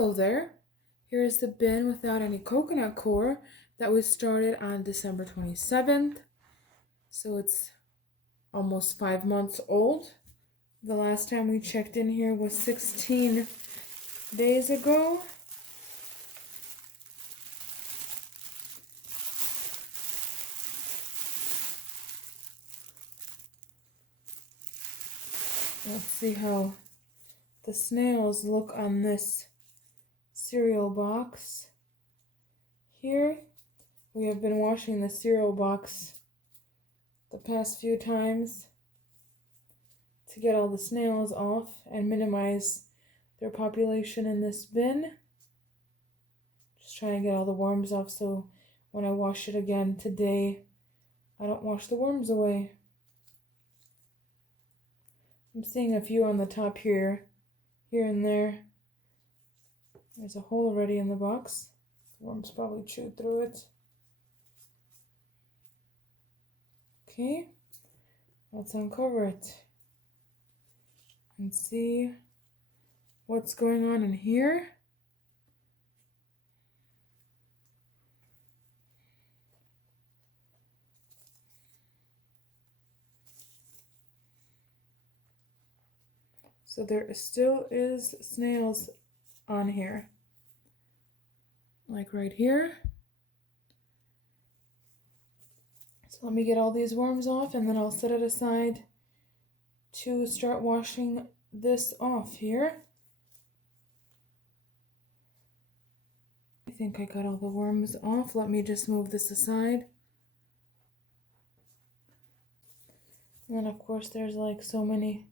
Hello there. Here is the bin without any coconut coir that we started on December 27th. So it's almost 5 months old. The last time we checked in here was 16 days ago. Let's see how the snails look on this cereal box. Here we have been washing the cereal box the past few times to get all the snails off and minimize their population in this bin. Just trying to get all the worms off so when I wash it again today, I don't wash the worms away. I'm seeing a few on the top here and there. There's a hole already in the box. The worms probably chewed through it. Okay, let's uncover it and see what's going on in here. So there still is snails on here, like right here. So let me get all these worms off and then I'll set it aside to start washing this off here. I think I got all the worms off. Let me just move this aside. And then of course there's like so many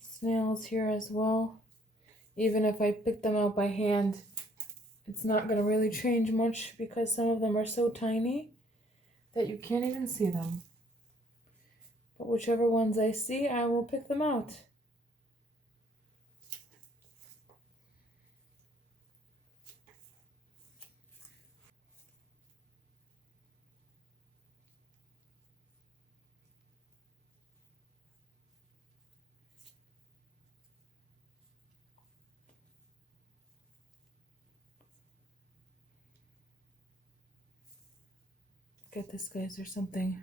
snails here as well. Even if I pick them out by hand, it's not going to really change much because some of them are so tiny that you can't even see them. But whichever ones I see, I will pick them out. Get this guy, is there something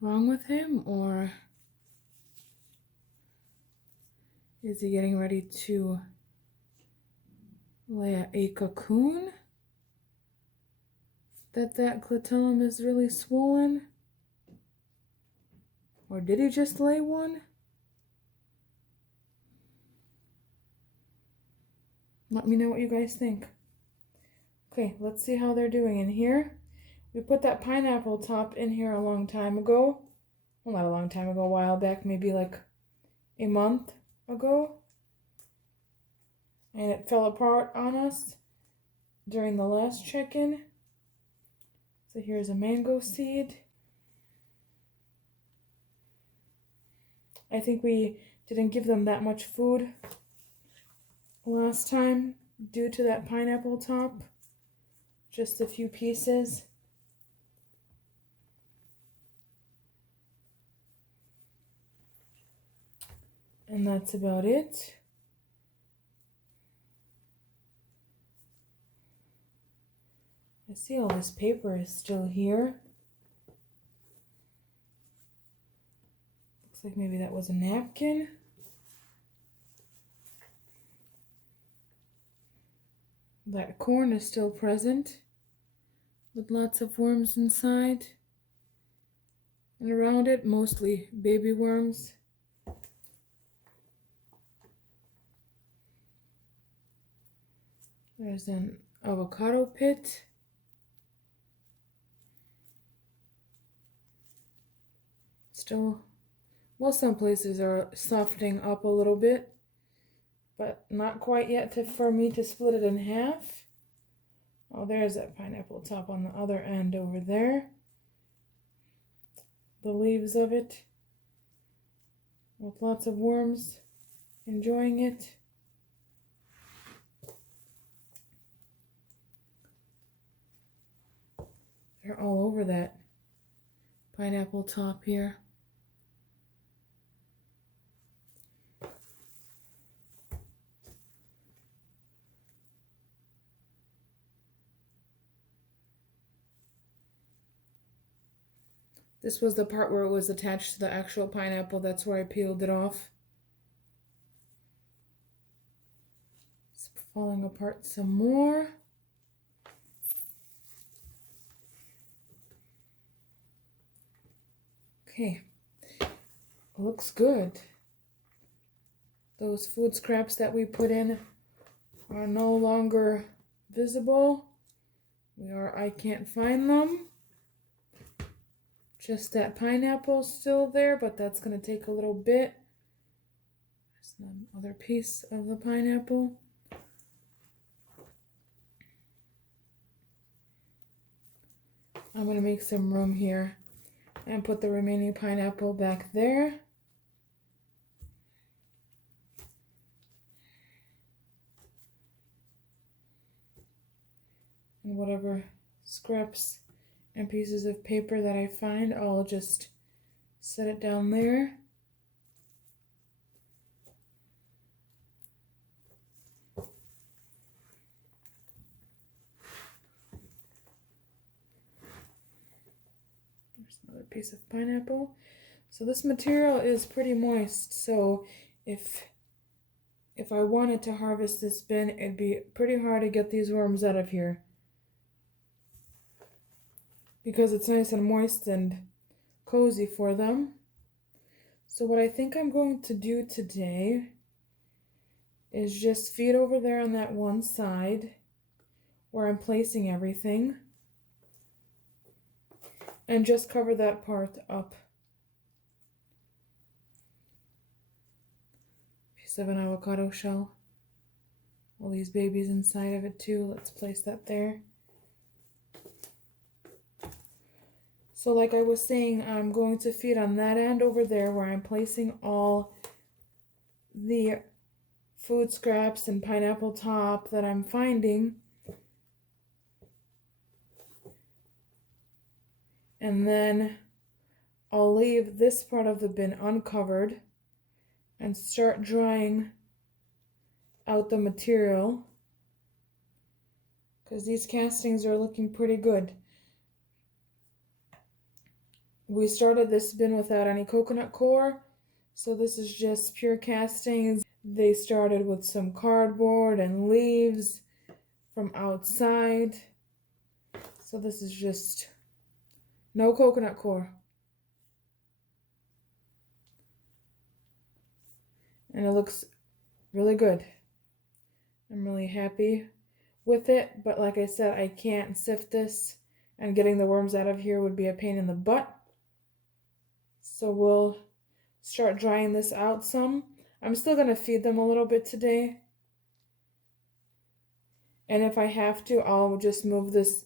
wrong with him, or is he getting ready to lay a cocoon? That clitellum is really swollen? Or did he just lay one? Let me know what you guys think. Okay, let's see how they're doing in here. We put that pineapple top in here a long time ago. Well, not a long time ago, a while back, maybe like a month ago. And it fell apart on us during the last check-in. So here's a mango seed. I think we didn't give them that much food last time due to that pineapple top. Just a few pieces. And that's about it. I see all this paper is still here. Looks like maybe that was a napkin. That corn is still present with lots of worms inside. And around it, mostly baby worms. There's an avocado pit. Still, well, some places are softening up a little bit, but not quite yet for me to split it in half. Oh, there's that pineapple top on the other end over there. The leaves of it, with lots of worms enjoying it. They're all over that pineapple top here. This was the part where it was attached to the actual pineapple. That's where I peeled it off. It's falling apart some more. Okay, looks good. Those food scraps that we put in are no longer visible. I can't find them. Just that pineapple's still there, but that's going to take a little bit. There's another piece of the pineapple. I'm going to make some room here and put the remaining pineapple back there. And whatever scraps and pieces of paper that I find, I'll just set it down there. There's another piece of pineapple. So this material is pretty moist, so if I wanted to harvest this bin, it'd be pretty hard to get these worms out of here, because it's nice and moist and cozy for them. So what I think I'm going to do today is just feed over there on that one side where I'm placing everything, and just cover that part up. Piece of an avocado shell. All these babies inside of it too. Let's place that there. So like I was saying, I'm going to feed on that end over there where I'm placing all the food scraps and pineapple top that I'm finding. And then I'll leave this part of the bin uncovered and start drying out the material, because these castings are looking pretty good. We started this bin without any coconut core, so this is just pure castings. They started with some cardboard and leaves from outside, so this is just no coconut core. And it looks really good. I'm really happy with it, but like I said, I can't sift this, and getting the worms out of here would be a pain in the butt. So we'll start drying this out some. I'm still going to feed them a little bit today. And if I have to, I'll just move this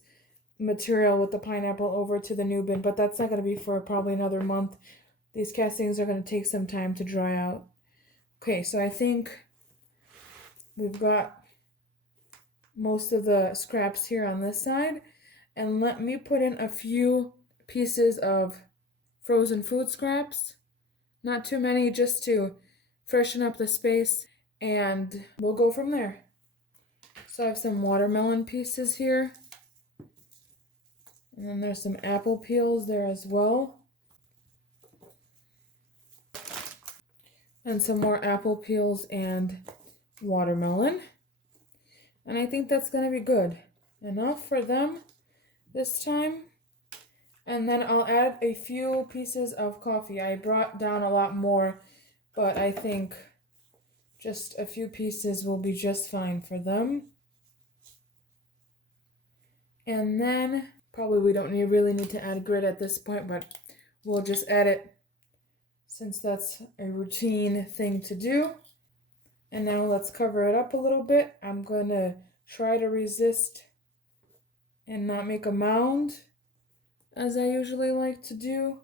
material with the pineapple over to the new bin, but that's not going to be for probably another month. These castings are going to take some time to dry out. Okay, so I think we've got most of the scraps here on this side. And let me put in a few pieces of frozen food scraps. Not too many, just to freshen up the space, and we'll go from there. So I have some watermelon pieces here. And then there's some apple peels there as well. And some more apple peels and watermelon. And I think that's going to be good enough for them this time. And then I'll add a few pieces of coffee. I brought down a lot more, but I think just a few pieces will be just fine for them. And then probably we don't really need to add grit at this point, but we'll just add it since that's a routine thing to do. And now let's cover it up a little bit. I'm going to try to resist and not make a mound, as I usually like to do,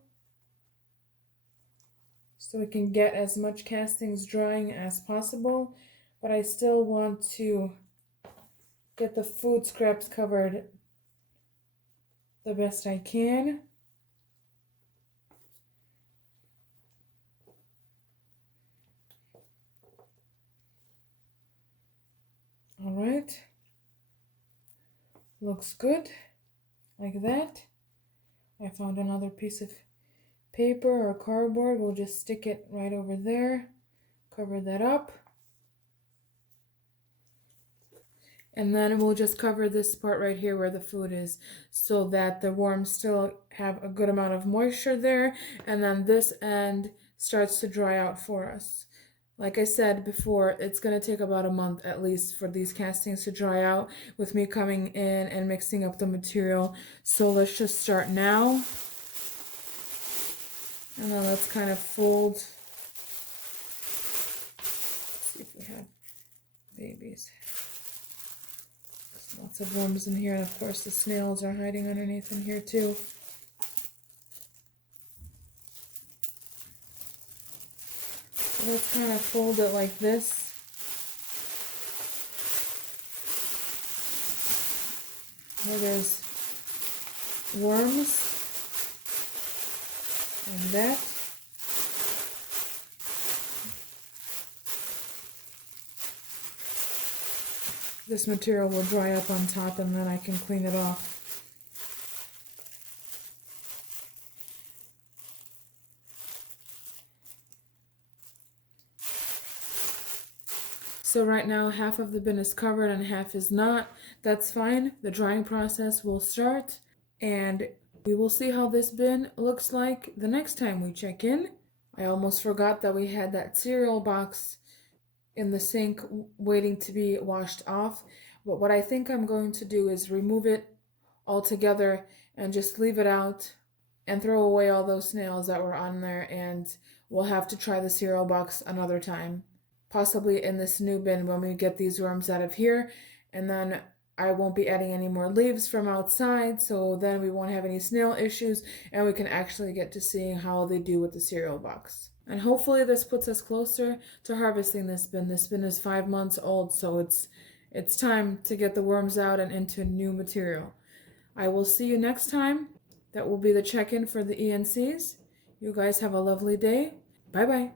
so we can get as much castings drying as possible, but I still want to get the food scraps covered the best I can. All right, looks good like that. I found another piece of paper or cardboard. We'll just stick it right over there, cover that up. And then we'll just cover this part right here where the food is so that the worms still have a good amount of moisture there. And then this end starts to dry out for us. Like I said before, it's going to take about a month at least for these castings to dry out with me coming in and mixing up the material. So let's just start now. And then let's kind of fold. Let's see if we have babies. Lots of worms in here, and of course the snails are hiding underneath in here too. So let's kind of fold it like this. Where there's worms, like that. This material will dry up on top and then I can clean it off. So right now half of the bin is covered and half is not. That's fine. The drying process will start and we will see how this bin looks like the next time we check in. I almost forgot that we had that cereal box in the sink waiting to be washed off. But what I think I'm going to do is remove it altogether and just leave it out and throw away all those snails that were on there, and we'll have to try the cereal box another time, possibly in this new bin when we get these worms out of here. And then I won't be adding any more leaves from outside, so then we won't have any snail issues and we can actually get to seeing how they do with the cereal box. And hopefully this puts us closer to harvesting this bin. This bin is 5 months old, so it's time to get the worms out and into new material. I will see you next time. That will be the check-in for the ENCs. You guys have a lovely day. Bye-bye.